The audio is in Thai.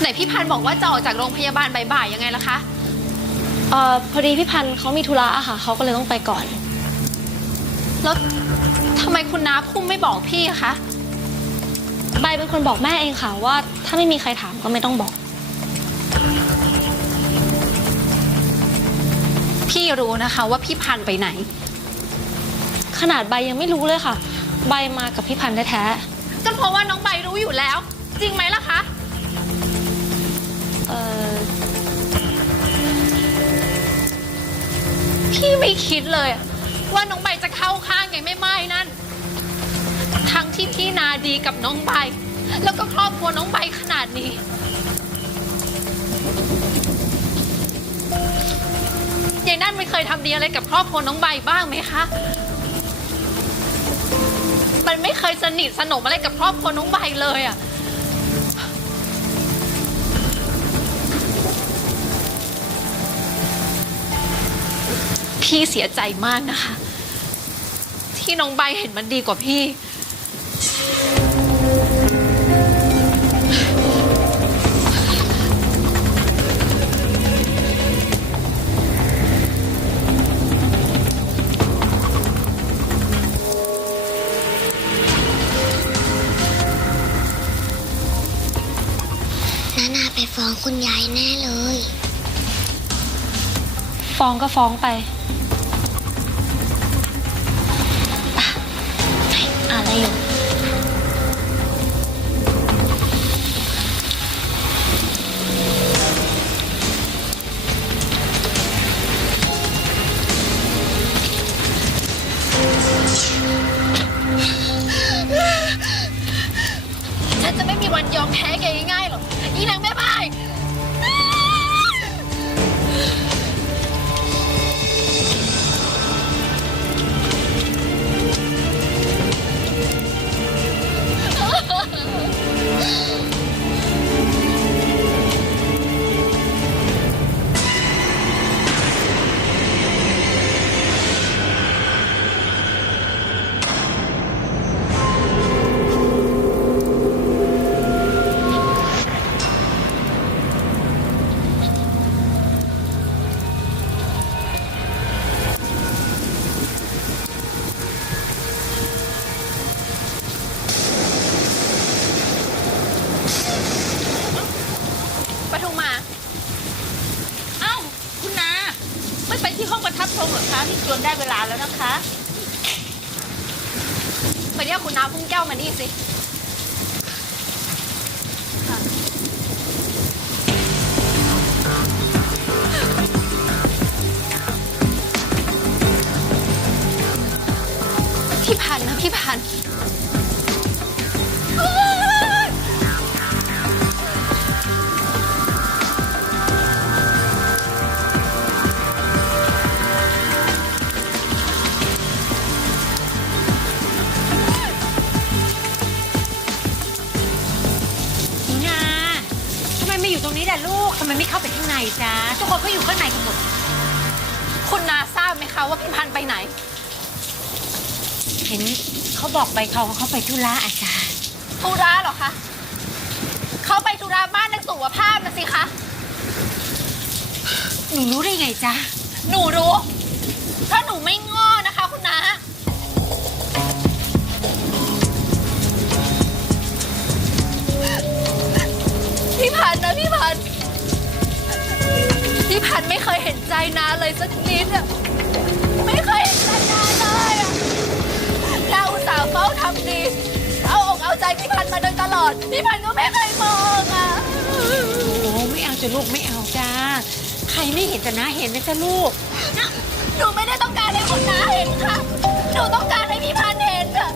ไหนพี่พันธ์บอกว่าจะออกจากโรงพยาบาลบ่ายๆยังไงล่ะคะ เอ่อพอดีพี่พันธ์เขามีธุระอะค่ะเขาก็เลยต้องไปก่อน แล้วทำไมคุณน้าพุ่มไม่บอกพี่อะคะ ใบเป็นคนบอกแม่เองค่ะว่า ถ้าไม่มีใครถามก็ไม่ต้องบอก พี่รู้นะคะว่าพี่พันธ์ไปไหน ขนาดใบยังไม่รู้เลยค่ะ ใบมากับพี่พันธ์แท้ก็เพราะว่าน้องใบรู้อยู่แล้ว จริงไหมล่ะคะ ๆ เออพี่ไม่คิดเลยอะว่าน้องใบจะเข้าข้างอย่างไม่ไม่นั่น ทั้งที่พี่นาดีกับน้องใบ แล้วก็ครอบครัวน้องใบขนาดนี้ ยายนั่นไม่เคยทำดีอะไรกับครอบครัวน้องใบบ้างไหมคะ มันไม่เคยสนิทสนมอะไรกับครอบครัวน้องใบเลยอะ พี่เสียใจมากนะคะ ที่น้องใบเห็นมันดีกว่าพี่ นานาไปฟ้องคุณยายแน่เลย ฟ้องก็ฟ้องไป ไม่ไปที่ห้องประทับทรงเหรอคะที่จวนได้เวลาแล้วนะคะไปเรียกคุณน้าพุ่งแก้วมานี่สิพี่พันนะพี่พัน ล่ะลูกทำไมไม่เข้าไปข้างในจ้าทุกคนเขาอยู่ข้างในกันหมดคุณนาทราบไหมคะว่าพี่พันธุ์ไปไหน เห็นเขาบอกใบทองว่าเขาไปธุระอาจารย์ธุระเหรอคะ เขาไปธุระบ้านนักสุขภาพนะสิคะ หนูรู้ได้ไงจ๊ะ หนูรู้ พี่พันธ์นะพี่พันธ์พี่พันธ์ไม่เคยเห็นใจนาเลยสักนิดอะไม่เคยเห็นใจนาเลยอะนาสาวเฝ้าทำดี เอาอกเอาใจพี่พันธ์มาโดยตลอด พี่พันธ์ก็ไม่เคยมองอะโอ้ไม่เอาจ้ะลูกไม่เอาจ้า ใครไม่เห็นจะนาเห็นไหมจ้ะลูก หนูไม่ได้ต้องการให้คนนาเห็นค่ะ หนูต้องการให้พี่พันธ์เห็นอะ